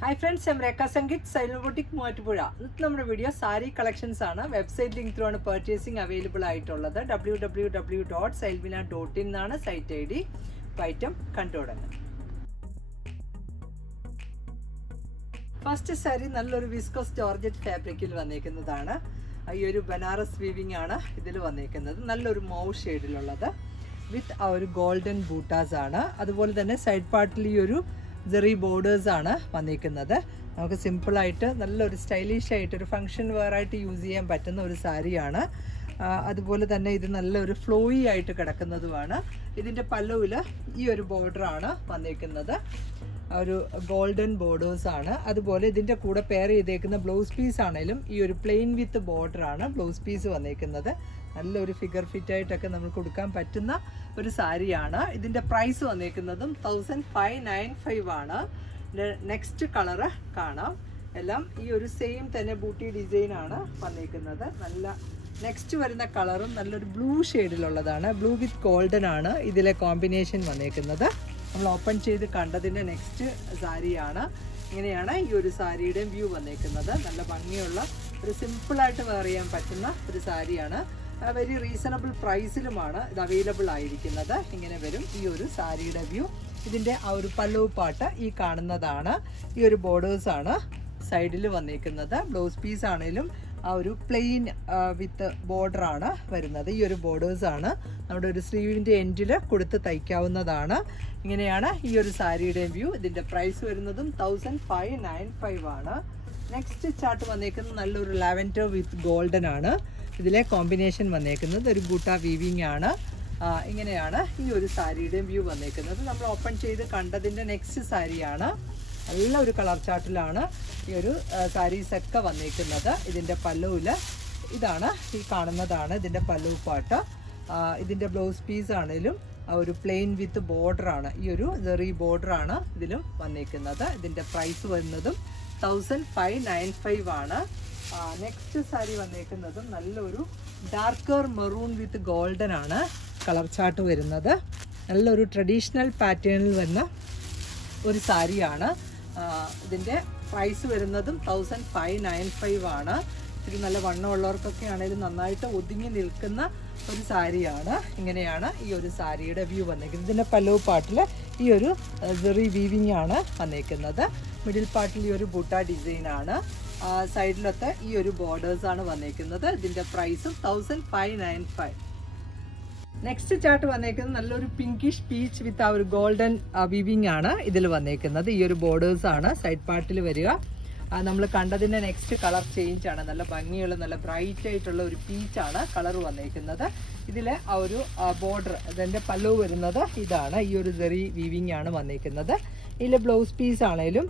Hi friends, I'm Rekha Sangeet, Silent Boutique Muatupuzha. ഇന്നത്തെ നമ്മുടെ video sari collections ആണ്. Website link through ആണ് purchasing available ആയിട്ടുള്ളത്. www.sailvina.in എന്നാണ് സൈറ്റ് ഐ ഡി. ഐറ്റം കണ്ടുതുടങ്ങാം. ഫസ്റ്റ് സാരി നല്ലൊരു വിസ്കോസ് ജോർജറ്റ് ഫാബ്രിക്കിൽ വന്നിരിക്കുന്നതാണ്. ഈ ഒരു ബനാറസ് വീവിംഗ് ആണ് ഇതിൽ വന്നിരിക്കുന്നത്. നല്ലൊരു മൗ ഷെയ്ഡിലുള്ളത് വിത്ത് ആ ഒരു ഗോൾഡൻ ബൂട്ടാസ് ആണ്. അതുപോലെ തന്നെ സൈഡ് പാർട്ടിൽ ഈ ഒരു ജെറി ബോർഡേഴ്സ് ആണ് വന്നിരിക്കുന്നത്. നമുക്ക് സിമ്പിളായിട്ട് നല്ലൊരു സ്റ്റൈലിഷ് ആയിട്ട് ഒരു ഫംഗ്ഷൻ വെയർ ആയിട്ട് യൂസ് ചെയ്യാൻ പറ്റുന്ന ഒരു സാരിയാണ്. അതുപോലെ തന്നെ ഇത് നല്ലൊരു ഫ്ലോയി ആയിട്ട് കിടക്കുന്നതുമാണ്. ഇതിൻ്റെ പല്ലുവിൽ ഈ ഒരു ബോർഡറാണ് വന്നിരിക്കുന്നത്, ഒരു ഗോൾഡൻ ബോർഡേഴ്സ് ആണ്. അതുപോലെ ഇതിൻ്റെ കൂടെ പെയർ ചെയ്തേക്കുന്ന ബ്ലൗസ് പീസ് ആണെങ്കിലും ഈ ഒരു പ്ലെയിൻ വിത്ത് ബോർഡറാണ് ബ്ലൗസ് പീസ് വന്നിരിക്കുന്നത്. നല്ലൊരു ഫിഗർ ഫിറ്റ് ആയിട്ടൊക്കെ നമുക്ക് കൊടുക്കാൻ പറ്റുന്ന ഒരു സാരിയാണ്. ഇതിൻ്റെ പ്രൈസ് വന്നിരിക്കുന്നതും 1595 ആണ്. നെക്സ്റ്റ് കളറ് കാണാം. എല്ലാം ഈ ഒരു സെയിം തന്നെ ബൂട്ടി ഡിസൈൻ ആണ് വന്നിരിക്കുന്നത്. നല്ല നെക്സ്റ്റ് വരുന്ന കളറും നല്ലൊരു ബ്ലൂ ഷെയ്ഡിലുള്ളതാണ്. ബ്ലൂ വിത്ത് ഗോൾഡൻ ആണ് ഇതിലെ കോമ്പിനേഷൻ വന്നിരിക്കുന്നത്. നമ്മൾ ഓപ്പൺ ചെയ്ത് കണ്ടതിൻ്റെ നെക്സ്റ്റ് സാരിയാണ്. ഇങ്ങനെയാണ് ഈ ഒരു സാരിയുടെ വ്യൂ വന്നിരിക്കുന്നത്. നല്ല ഭംഗിയുള്ള ഒരു സിമ്പിളായിട്ട് വെയർ ചെയ്യാൻ പറ്റുന്ന ഒരു സാരിയാണ്. വെരി റീസണബിൾ പ്രൈസിലുമാണ് ഇത് അവൈലബിൾ ആയിരിക്കുന്നത്. ഇങ്ങനെ വരും ഈ ഒരു സാരിയുടെ വ്യൂ. ഇതിൻ്റെ ആ ഒരു പല്ലു പാട്ട് ഈ കാണുന്നതാണ്. ഈ ഒരു ബോർഡേഴ്സാണ് സൈഡിൽ വന്നിരിക്കുന്നത്. ബ്ലൗസ് പീസ് ആണെങ്കിലും ആ ഒരു പ്ലെയിൻ വിത്ത് ബോർഡറാണ് വരുന്നത്. ഈ ഒരു ബോർഡേഴ്സാണ് നമ്മുടെ ഒരു സ്ലീവിൻ്റെ എൻഡിൽ കൊടുത്ത് തയ്ക്കാവുന്നതാണ്. ഇങ്ങനെയാണ് ഈ ഒരു സാരിയുടെ വ്യൂ. ഇതിൻ്റെ പ്രൈസ് വരുന്നതും 1595 ആണ്. നെക്സ്റ്റ് ചാർട്ട് വന്നേക്കുന്നത് നല്ലൊരു ലാവൻഡർ വിത്ത് ഗോൾഡൻ ആണ്. ഇതിലെ കോമ്പിനേഷൻ വന്നേക്കുന്നത് ഒരു ബൂട്ട വീവിങ് ആണ്. ഇങ്ങനെയാണ് ഈ ഒരു സാരിയുടെ വ്യൂ വന്നേക്കുന്നത്. നമ്മൾ ഓപ്പൺ ചെയ്ത് കണ്ടതിൻ്റെ നെക്സ്റ്റ് സാരിയാണ്. നല്ല ഒരു കളർ ചാർട്ടിലാണ് ഈ ഒരു സാരീസൊക്കെ വന്നിരിക്കുന്നത്. ഇതിൻ്റെ പല്ലുവിൽ ഇതാണ്, ഈ കാണുന്നതാണ് ഇതിൻ്റെ പല്ലു പാട്ട്. ഇതിൻ്റെ ബ്ലൗസ് പീസ് ആണെങ്കിലും ഒരു പ്ലെയിൻ വിത്ത് ബോർഡറാണ്, ഈ ഒരു ജെറി ബോർഡറാണ് ഇതിലും വന്നിരിക്കുന്നത്. ഇതിൻ്റെ പ്രൈസ് വരുന്നതും 1595 ആണ്. നെക്സ്റ്റ് സാരി വന്നിരിക്കുന്നതും നല്ലൊരു ഡാർക്കർ മെറൂൺ വിത്ത് ഗോൾഡൻ ആണ് കളർ ചാർട്ട് വരുന്നത്. നല്ലൊരു ട്രഡീഷണൽ പാറ്റേണിൽ വരുന്ന ഒരു സാരിയാണ്. ഇതിൻ്റെ പ്രൈസ് വരുന്നതും 1595 ആണ്. ഇത് നല്ല വണ്ണമുള്ളവർക്കൊക്കെ ആണെങ്കിലും നന്നായിട്ട് ഒതുങ്ങി നിൽക്കുന്ന ഒരു സാരിയാണ്. ഇങ്ങനെയാണ് ഈ ഒരു സാരിയുടെ വ്യൂ വന്നിരിക്കുന്നത്. ഇതിൻ്റെ പല്ലു പാട്ടിൽ ഈ ഒരു ജെറി വീവിംഗ് ആണ് വന്നിരിക്കുന്നത്. മിഡിൽ പാർട്ടിൽ ഈ ഒരു ബൂട്ട ഡിസൈനാണ്. സൈഡിലൊക്കെ ഈ ഒരു ബോർഡേഴ്സാണ് വന്നിരിക്കുന്നത്. ഇതിൻ്റെ പ്രൈസും 1595. നെക്സ്റ്റ് ചാർട്ട് വന്നേക്കുന്നത് നല്ലൊരു പിങ്കിഷ് പീച്ച് വിത്ത് ആ ഒരു ഗോൾഡൻ വീവിംഗ് ആണ് ഇതിൽ വന്നേക്കുന്നത്. ഈ ഒരു ബോർഡേഴ്സ് ആണ് സൈഡ് പാർട്ടിൽ വരിക. നമ്മൾ കണ്ടതിൻ്റെ നെക്സ്റ്റ് കളർ ചേഞ്ച് ആണ്. നല്ല ഭംഗിയുള്ള നല്ല ബ്രൈറ്റ് ആയിട്ടുള്ള ഒരു പീച്ചാണ് കളർ വന്നേക്കുന്നത്. ഇതിലെ ആ ഒരു ബോർഡർ, ഇതിൻ്റെ പല്ലു വരുന്നത് ഇതാണ്. ഈ ഒരു ജെറി വീവിംഗ് ആണ് വന്നേക്കുന്നത്. ഇതിലെ ബ്ലൗസ് പീസ് ആണേലും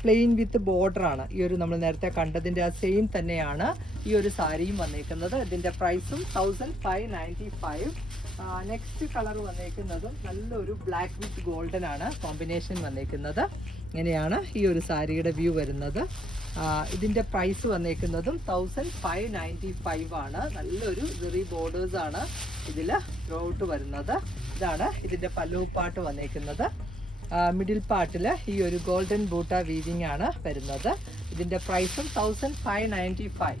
പ്ലെയിൻ വിത്ത് ബോർഡറാണ്. ഈ ഒരു നമ്മൾ നേരത്തെ കണ്ടതിൻ്റെ ആ സെയിം തന്നെയാണ് ഈ ഒരു സാരിയും വന്നേക്കുന്നത്. ഇതിൻ്റെ പ്രൈസും 1595. നെക്സ്റ്റ് കളർ വന്നേക്കുന്നതും നല്ലൊരു ബ്ലാക്ക് വിത്ത് ഗോൾഡൻ ആണ് കോമ്പിനേഷൻ വന്നേക്കുന്നത്. ഇങ്ങനെയാണ് ഈ ഒരു സാരിയുടെ വ്യൂ വരുന്നത്. ഇതിൻ്റെ പ്രൈസ് വന്നേക്കുന്നതും 1595 ആണ്. നല്ലൊരു ജെറി ബോർഡേഴ്സ് ആണ് ഇതിൽ ത്രൂ ഔട്ട് വരുന്നത്. ഇതാണ് ഇതിൻ്റെ പല്ലു പാട്ട് വന്നേക്കുന്നത്. മിഡിൽ പാർട്ടിൽ ഈ ഒരു ഗോൾഡൻ ബൂട്ട വീവിംഗ് ആണ് വരുന്നത്. ഇതിൻ്റെ പ്രൈസും 1595.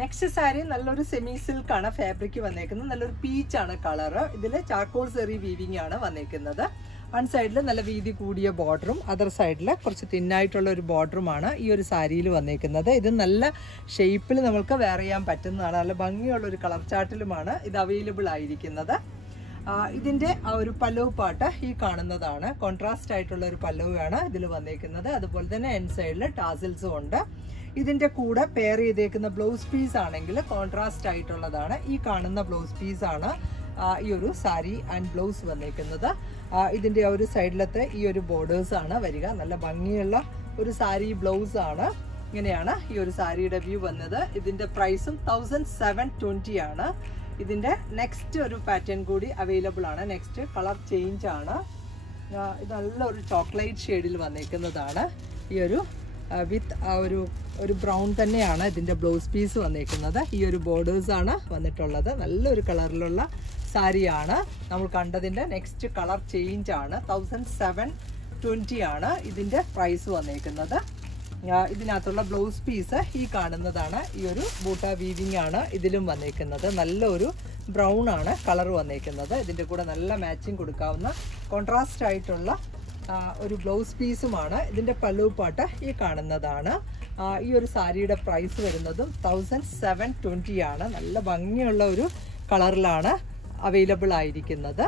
നെക്സ്റ്റ് സാരി നല്ലൊരു സെമി സിൽക്കാണ് ഫാബ്രിക് വന്നേക്കുന്നത്. നല്ലൊരു പീച്ചാണ് കളറ്. ഇതിൽ ചാർക്കോൾ സെറി വീവിംഗ് ആണ് വന്നേക്കുന്നത്. വൺ സൈഡിൽ നല്ല വീതി കൂടിയ ബോർഡറും അതർ സൈഡിൽ കുറച്ച് തിന്നായിട്ടുള്ള ഒരു ബോർഡറുമാണ് ഈ ഒരു സാരിയിൽ വന്നേക്കുന്നത്. ഇത് നല്ല ഷേപ്പിൽ നമുക്ക് വെയർ ചെയ്യാൻ പറ്റുന്നതാണ്. നല്ല ഭംഗിയുള്ള ഒരു കളർ ചാർട്ടിലുമാണ് ഇത് അവൈലബിൾ ആയിരിക്കുന്നത്. ഇതിൻ്റെ ആ ഒരു പല്ലു പാട്ട് ഈ കാണുന്നതാണ്. കോൺട്രാസ്റ്റ് ആയിട്ടുള്ള ഒരു പല്ലുവാണ് ഇതിൽ വന്നേക്കുന്നത്. അതുപോലെ തന്നെ എൻ സൈഡിൽ ടാസിൽസും ഉണ്ട്. ഇതിൻ്റെ കൂടെ പെയർ ചെയ്തേക്കുന്ന ബ്ലൗസ് പീസ് ആണെങ്കിൽ കോൺട്രാസ്റ്റ് ആയിട്ടുള്ളതാണ്. ഈ കാണുന്ന ബ്ലൗസ് പീസാണ് ഈ ഒരു സാരി ആൻഡ് ബ്ലൗസ് വന്നേക്കുന്നത്. ഇതിൻ്റെ ആ ഒരു സൈഡിലത്തെ ഈ ഒരു ബോർഡേഴ്സാണ് വരിക. നല്ല ഭംഗിയുള്ള ഒരു സാരി ബ്ലൗസ് ആണ്. ഇങ്ങനെയാണ് ഈ ഒരു സാരിയുടെ വ്യൂ വന്നത്. ഇതിൻ്റെ പ്രൈസും 1720 ആണ്. ഇതിൻ്റെ നെക്സ്റ്റ് ഒരു പാറ്റേൺ കൂടി അവൈലബിൾ ആണ്. നെക്സ്റ്റ് കളർ ചേഞ്ച് ആണ്. ഇത് നല്ലൊരു ചോക്ലേറ്റ് ഷെയ്ഡിൽ വന്നേക്കുന്നതാണ്. ഈ ഒരു വിത്ത് ആ ഒരു ബ്രൗൺ തന്നെയാണ് ഇതിൻ്റെ ബ്ലൗസ് പീസ് വന്നേക്കുന്നത്. ഈ ഒരു ബോർഡേഴ്സാണ് വന്നിട്ടുള്ളത്. നല്ലൊരു കളറിലുള്ള സാരിയാണ്. നമ്മൾ കണ്ടതിൻ്റെ നെക്സ്റ്റ് കളർ ചേഞ്ച് ആണ്. 20 ആണ് ഇതിൻ്റെ പ്രൈസ് വന്നേക്കുന്നത്. ഇതിനകത്തുള്ള ബ്ലൗസ് പീസ് ഈ കാണുന്നതാണ്. ഈ ഒരു ബൂട്ട വീവിങ് ആണ് ഇതിലും വന്നേക്കുന്നത്. നല്ലൊരു ബ്രൗൺ ആണ് കളർ വന്നേക്കുന്നത്. ഇതിൻ്റെ കൂടെ നല്ല മാച്ചിങ് കൊടുക്കാവുന്ന കോൺട്രാസ്റ്റ് ആയിട്ടുള്ള ഒരു ബ്ലൗസ് പീസുമാണ്. ഇതിൻ്റെ പല്ലു പാട്ട് ഈ കാണുന്നതാണ്. ഈ ഒരു സാരിയുടെ പ്രൈസ് വരുന്നതും 1720 ആണ്. നല്ല ഭംഗിയുള്ള ഒരു കളറിലാണ് അവൈലബിൾ ആയിരിക്കുന്നത്.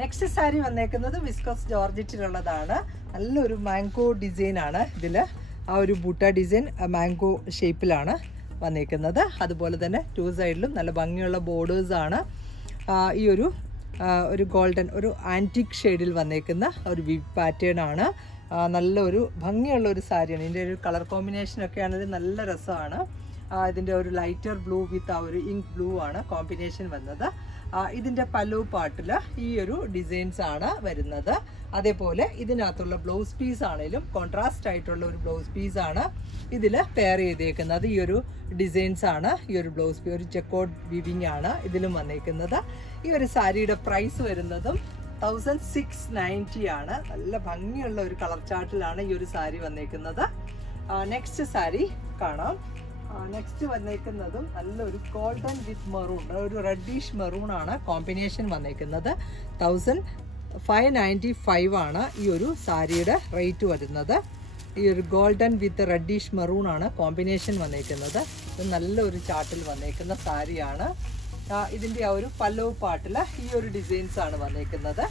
നെക്സ്റ്റ് സാരി വന്നേക്കുന്നത് വിസ്കോസ് ജോർജറ്റിലുള്ളതാണ്. നല്ലൊരു മാംഗോ ഡിസൈൻ ആണ് ഇതിൽ. ആ ഒരു ബൂട്ട ഡിസൈൻ മാംഗോ ഷേപ്പിലാണ് വന്നേക്കുന്നത്. അതുപോലെ തന്നെ 2 സൈഡിലും നല്ല ഭംഗിയുള്ള ബോർഡേഴ്സാണ്. ഈ ഒരു ഗോൾഡൻ ഒരു ആൻറ്റിക് ഷെയ്ഡിൽ വന്നേക്കുന്ന ഒരു വിവ് പാറ്റേൺ ആണ്. നല്ലൊരു ഭംഗിയുള്ള ഒരു സാരിയാണ്. ഇതിൻ്റെ ഒരു കളർ കോമ്പിനേഷനൊക്കെ ആണെങ്കിൽ നല്ല രസമാണ്. ഇതിൻ്റെ ഒരു ലൈറ്റർ ബ്ലൂ വിത്ത് ആ ഒരു ഇങ്ക് ബ്ലൂ ആണ് കോമ്പിനേഷൻ വന്നത്. ഇതിൻ്റെ പല്ലു പാട്ടിൽ ഈ ഒരു ഡിസൈൻസ് ആണ് വരുന്നത്. അതേപോലെ ഇതിനകത്തുള്ള ബ്ലൗസ് പീസ് ആണെങ്കിലും കോൺട്രാസ്റ്റ് ആയിട്ടുള്ള ഒരു ബ്ലൗസ് പീസാണ് ഇതിൽ പെയർ ചെയ്തേക്കുന്നത്. ഈ ഒരു ഡിസൈൻസ് ആണ് ഈ ഒരു ബ്ലൗസ് പീസ്. ഒരു ചെക്കോഡ് വിവിങ് ആണ് ഇതിലും വന്നേക്കുന്നത്. ഈ ഒരു സാരിയുടെ പ്രൈസ് വരുന്നതും 1690 ആണ്. നല്ല ഭംഗിയുള്ള ഒരു കളർ ചാർട്ടിലാണ് ഈ ഒരു സാരി വന്നേക്കുന്നത്. നെക്സ്റ്റ് സാരി കാണാം. നെക്സ്റ്റ് വന്നേക്കുന്നതും നല്ലൊരു ഗോൾഡൻ വിത്ത് മെറൂൺ, ഒരു റെഡിഷ് മെറൂൺ ആണ് കോമ്പിനേഷൻ വന്നേക്കുന്നത്. 1595 ആണ് ഈ ഒരു സാരിയുടെ റേറ്റ് വരുന്നത്. ഈ ഒരു ഗോൾഡൻ വിത്ത് റെഡിഷ് മെറൂൺ ആണ് കോമ്പിനേഷൻ വന്നേക്കുന്നത്. ഇത് നല്ലൊരു ചാർട്ടിൽ വന്നേക്കുന്ന സാരിയാണ്. ഇതിൻ്റെ ആ ഒരു പല്ലു പാട്ടിൽ ഈ ഒരു ഡിസൈൻസ് ആണ് വന്നേക്കുന്നത്.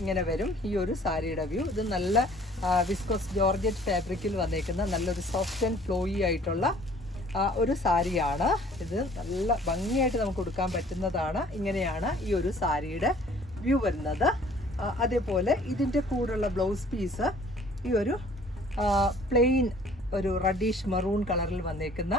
ഇങ്ങനെ വരും ഈ ഒരു സാരിയുടെ വ്യൂ. ഇത് നല്ല വിസ്കോസ് ജോർജറ്റ് ഫാബ്രിക്കിൽ വന്നേക്കുന്ന നല്ലൊരു സോഫ്റ്റ് ആൻഡ് ഫ്ലോയി ആയിട്ടുള്ള ഒരു സാരിയാണ്. ഇത് നല്ല ഭംഗിയായിട്ട് നമുക്ക് കൊടുക്കാൻ പറ്റുന്നതാണ്. ഇങ്ങനെയാണ് ഈ ഒരു സാരിയുടെ വ്യൂ വരുന്നത്. അതേപോലെ ഇതിൻ്റെ കൂടെയുള്ള ബ്ലൗസ് പീസ് ഈ ഒരു പ്ലെയിൻ ഒരു റെഡിഷ് മെറൂൺ കളറിൽ വന്നേക്കുന്ന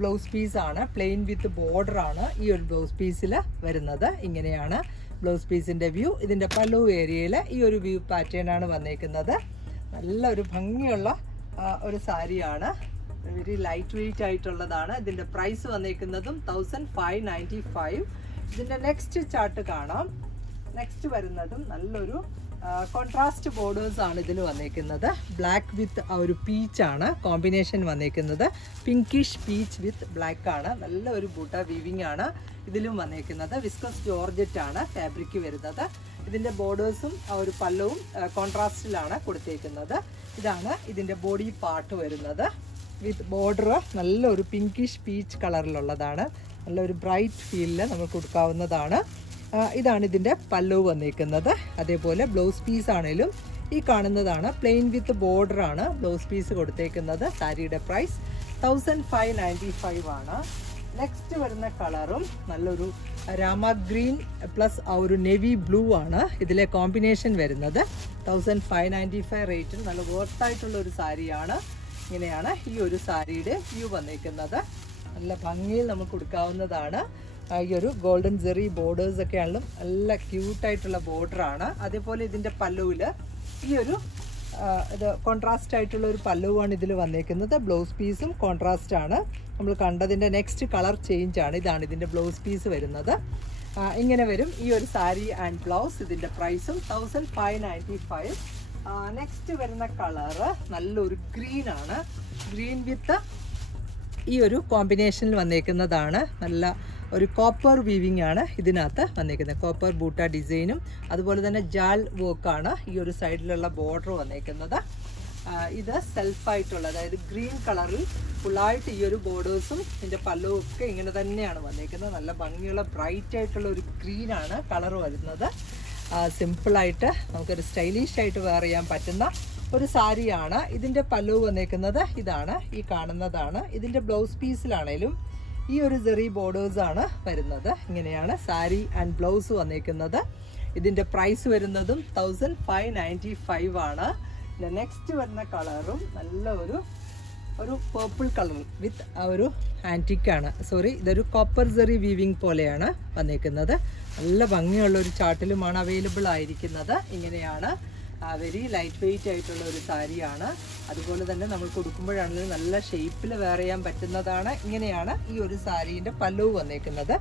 ബ്ലൗസ് പീസാണ്. പ്ലെയിൻ വിത്ത് ബോർഡറാണ് ഈ ഒരു ബ്ലൗസ് പീസിൽ വരുന്നത്. ഇങ്ങനെയാണ് ബ്ലൗസ് പീസിൻ്റെ വ്യൂ. ഇതിൻ്റെ പല്ലു ഏരിയയിൽ ഈ ഒരു വ്യൂ പാറ്റേൺ ആണ് വന്നേക്കുന്നത്. നല്ലൊരു ഭംഗിയുള്ള ഒരു സാരിയാണ്. വെരി ലൈറ്റ് വെയിറ്റ് ആയിട്ടുള്ളതാണ്. ഇതിൻ്റെ പ്രൈസ് വന്നേക്കുന്നതും 1595. ഇതിൻ്റെ നെക്സ്റ്റ് ചാർട്ട് കാണാം. നെക്സ്റ്റ് വരുന്നതും നല്ലൊരു കോൺട്രാസ്റ്റ് ബോർഡേഴ്സ് ആണ് ഇതിൽ വന്നേക്കുന്നത്. ബ്ലാക്ക് വിത്ത് ആ ഒരു പീച്ചാണ് കോമ്പിനേഷൻ വന്നേക്കുന്നത്. പിങ്കിഷ് പീച്ച് വിത്ത് ബ്ലാക്ക് ആണ്. നല്ല ഒരു ബൂട്ട വീവിങ് ആണ് ഇതിലും വന്നേക്കുന്നത്. വിസ്കോസ് ജോർജറ്റ് ആണ് ഫാബ്രിക് വരുന്നത്. ഇതിൻ്റെ ബോർഡേഴ്സും ആ ഒരു പല്ലവും കോൺട്രാസ്റ്റിലാണ് കൊടുത്തേക്കുന്നത്. ഇതാണ് ഇതിൻ്റെ ബോഡി പാർട്ട് വരുന്നത്. വിത്ത് ബോർഡർ നല്ലൊരു പിങ്കിഷ് പീച്ച് കളറിലുള്ളതാണ്. നല്ലൊരു ബ്രൈറ്റ് ഫീലിൽ നമുക്ക് കൊടുക്കാവുന്നതാണ്. ഇതാണ് ഇതിൻ്റെ പല്ലു വന്നേക്കുന്നത്. അതേപോലെ ബ്ലൗസ് പീസ് ആണെങ്കിലും ഈ കാണുന്നതാണ്. പ്ലെയിൻ വിത്ത് ബോർഡറാണ് ബ്ലൗസ് പീസ് കൊടുത്തേക്കുന്നത്. സാരിയുടെ പ്രൈസ് 1595 ആണ്. നെക്സ്റ്റ് വരുന്ന കളറും നല്ലൊരു രാമ ഗ്രീൻ പ്ലസ് ആ ഒരു നെവി ബ്ലൂ ആണ് ഇതിലെ കോമ്പിനേഷൻ വരുന്നത്. 1595 റേറ്റിൽ നല്ല വർത്തായിട്ടുള്ള ഒരു സാരിയാണ്. ഇങ്ങനെയാണ് ഈ ഒരു സാരിയുടെ വ്യൂ വന്നേക്കുന്നത്. നല്ല ഭംഗിയിൽ നമുക്ക് കൊടുക്കാവുന്നതാണ്. ഈ ഒരു ഗോൾഡൻ ജെറി ബോർഡേഴ്സ് ഒക്കെ ആണെങ്കിലും നല്ല ക്യൂട്ടായിട്ടുള്ള ബോർഡറാണ്. അതേപോലെ ഇതിൻ്റെ പല്ലുവിൽ ഈ ഒരു ഇത് കോൺട്രാസ്റ്റ് ആയിട്ടുള്ള ഒരു പല്ലുവാണ് ഇതിൽ വന്നേക്കുന്നത്. ബ്ലൗസ് പീസും കോൺട്രാസ്റ്റ് ആണ്. നമ്മൾ കണ്ടതിൻ്റെ നെക്സ്റ്റ് കളർ ചേഞ്ച് ആണ്. ഇതാണ് ഇതിൻ്റെ ബ്ലൗസ് പീസ് വരുന്നത്. ഇങ്ങനെ വരും ഈ ഒരു സാരി ആൻഡ് ബ്ലൗസ്. ഇതിൻ്റെ പ്രൈസും 1595. നെക്സ്റ്റ് വരുന്ന കളറ് നല്ലൊരു ഗ്രീൻ ആണ്. ഗ്രീൻ വിത്ത് ഈ ഒരു കോമ്പിനേഷനിൽ വന്നേക്കുന്നതാണ്. നല്ല ഒരു കോപ്പർ വീവിങ് ആണ് ഇതിനകത്ത് വന്നേക്കുന്നത്. കോപ്പർ ബൂട്ട ഡിസൈനും അതുപോലെ തന്നെ ജാൽ വർക്കാണ് ഈ ഒരു സൈഡിലുള്ള ബോർഡർ വന്നേക്കുന്നത്. ഇത് സെൽഫായിട്ടുള്ള, അതായത് ഗ്രീൻ കളറിൽ ഫുള്ളായിട്ട് ഈ ഒരു ബോർഡേഴ്സും ഇതിൻ്റെ പല്ലും ഒക്കെ ഇങ്ങനെ തന്നെയാണ് വന്നേക്കുന്നത്. നല്ല ഭംഗിയുള്ള ബ്രൈറ്റ് ആയിട്ടുള്ള ഒരു ഗ്രീനാണ് കളർ വരുന്നത്. സിമ്പിളായിട്ട് നമുക്കൊരു സ്റ്റൈലിഷ് ആയിട്ട് വെയർ ചെയ്യാൻ പറ്റുന്ന ഒരു സാരിയാണ്. ഇതിൻ്റെ പല്ലു വന്നേക്കുന്നത് ഇതാണ്, ഈ കാണുന്നതാണ്. ഇതിൻ്റെ ബ്ലൗസ് പീസിലാണേലും ഈ ഒരു ജെറി ബോർഡേഴ്സാണ് വരുന്നത്. ഇങ്ങനെയാണ് സാരി ആൻഡ് ബ്ലൗസ് വന്നേക്കുന്നത്. ഇതിൻ്റെ പ്രൈസ് വരുന്നതും 1595 ആണ്. നെക്സ്റ്റ് വരുന്ന കളറും നല്ല ഒരു പേർപ്പിൾ കളർ വിത്ത് ആ ഒരു ആൻറ്റിക്കാണ്. ഇതൊരു കോപ്പർ ജെറി വീവിങ് പോലെയാണ് വന്നേക്കുന്നത്. നല്ല ഭംഗിയുള്ള ഒരു ചാർട്ടിലുമാണ് അവൈലബിൾ ആയിരിക്കുന്നത്. ഇങ്ങനെയാണ് വെരി ലൈറ്റ് വെയിറ്റ് ആയിട്ടുള്ള ഒരു സാരിയാണ്. അതുപോലെ തന്നെ നമ്മൾ കൊടുക്കുമ്പോഴാണെങ്കിലും നല്ല ഷേപ്പിൽ വെയർ ചെയ്യാൻ പറ്റുന്നതാണ്. ഇങ്ങനെയാണ് ഈ ഒരു സാരീൻ്റെ പല്ലു വന്നേക്കുന്നത്.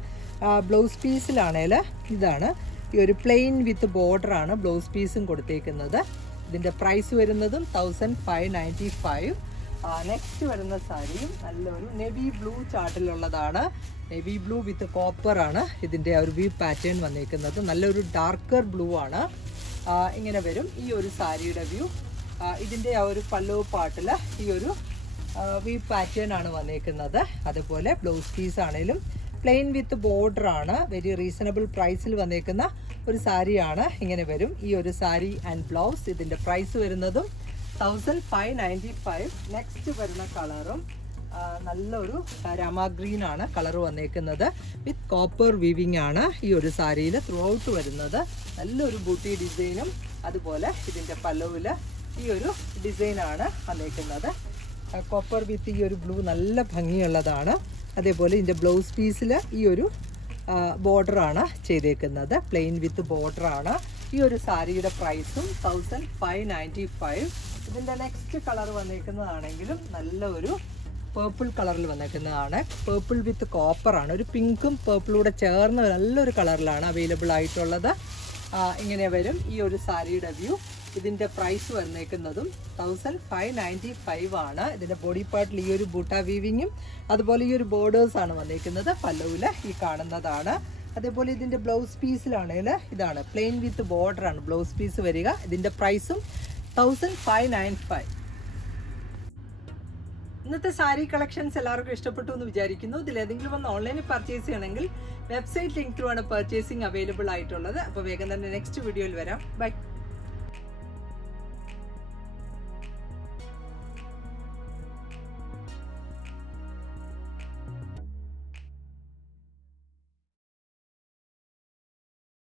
ബ്ലൗസ് പീസിലാണേൽ ഇതാണ് ഈ ഒരു പ്ലെയിൻ വിത്ത് ബോർഡർ ആണ് ബ്ലൗസ് പീസും കൊടുത്തേക്കുന്നത്. ഇതിൻ്റെ പ്രൈസ് വരുന്നതും 1595. നെക്സ്റ്റ് വരുന്ന സാരിയും നല്ലൊരു നെവി ബ്ലൂ ചാർട്ടിലുള്ളതാണ്. നെവി ബ്ലൂ വിത്ത് കോപ്പർ ആണ് ഇതിൻ്റെ ഒരു വ്യൂ പാറ്റേൺ വന്നേക്കുന്നത്. നല്ലൊരു ഡാർക്കർ ബ്ലൂ ആണ്. ഇങ്ങനെ വരും ഈ ഒരു സാരിയുടെ വ്യൂ. ഇതിൻ്റെ ആ ഒരു പല്ലു പാട്ടിൽ ഈ ഒരു വ്യൂ പാറ്റേൺ ആണ് വന്നേക്കുന്നത്. അതുപോലെ ബ്ലൗസ് പീസ് ആണെങ്കിലും പ്ലെയിൻ വിത്ത് ബോർഡർ ആണ്. വെരി റീസണബിൾ പ്രൈസിൽ വന്നേക്കുന്ന ഒരു സാരിയാണ്. ഇങ്ങനെ വരും ഈ ഒരു സാരി ആൻഡ് ബ്ലൗസ്. ഇതിൻ്റെ പ്രൈസ് വരുന്നതും 1595. നെക്സ്റ്റ് വരുന്ന കളറും നല്ലൊരു രാമ ഗ്രീൻ ആണ് കളർ വന്നേക്കുന്നത്. വിത്ത് കോപ്പർ വീവിങ് ആണ് ഈ ഒരു സാരിയിൽ ത്രൂ ഔട്ട് വരുന്നത്. നല്ലൊരു ബൂട്ടി ഡിസൈനും അതുപോലെ ഇതിൻ്റെ പല്ലുവിൽ ഈ ഒരു ഡിസൈനാണ് വന്നേക്കുന്നത്. കോപ്പർ വിത്ത് ഈ ഒരു ബ്ലൂ നല്ല ഭംഗിയുള്ളതാണ്. അതേപോലെ ഇതിൻ്റെ ബ്ലൗസ് പീസിൽ ഈ ഒരു ബോർഡറാണ് ചെയ്തേക്കുന്നത്. Plane with ബോർഡറാണ്. ഈ ഒരു സാരിയുടെ പ്രൈസും 1595. ഇതിൻ്റെ നെക്സ്റ്റ് കളർ വന്നേക്കുന്നതാണെങ്കിലും നല്ല ഒരു പേർപ്പിൾ കളറിൽ വന്നേക്കുന്നതാണ്. പേർപ്പിൾ വിത്ത് കോപ്പർ ആണ്. ഒരു പിങ്കും പേർപ്പിളും കൂടെ ചേർന്ന് നല്ലൊരു കളറിലാണ് അവൈലബിൾ ആയിട്ടുള്ളത്. ഇങ്ങനെ വരും ഈ ഒരു സാരിയുടെ വ്യൂ. ഇതിൻ്റെ പ്രൈസ് വന്നേക്കുന്നതും 1595 ആണ്. ഇതിൻ്റെ ബോഡി പാർട്ടിൽ ഈ ഒരു ബൂട്ട വീവിങ്ങും അതുപോലെ ഈ ഒരു ബോർഡേഴ്സ് ആണ് വന്നേക്കുന്നത്. പല്ലുവിൽ ഈ കാണുന്നതാണ്. അതേപോലെ ഇതിൻ്റെ ബ്ലൗസ് പീസിലാണെങ്കിൽ ഇതാണ് പ്ലെയിൻ വിത്ത് ബോർഡർ ആണ് ബ്ലൗസ് പീസ് വരിക. ഇതിൻ്റെ പ്രൈസും 1595. ഇന്നത്തെ സാരി കളക്ഷൻസ് എല്ലാവർക്കും ഇഷ്ടപ്പെട്ടു എന്ന് വിചാരിക്കുന്നു. ഇതിലേതെങ്കിലും ഒന്ന് ഓൺലൈനിൽ പർച്ചേസ് ചെയ്യണമെങ്കിൽ വെബ്സൈറ്റ് ലിങ്ക് ത്രൂ ആണ് പർച്ചേസിങ് അവൈലബിൾ ആയിട്ടുള്ളത്. അപ്പോൾ വേഗം തന്നെ നെക്സ്റ്റ് വീഡിയോയിൽ വരാം. ബൈ.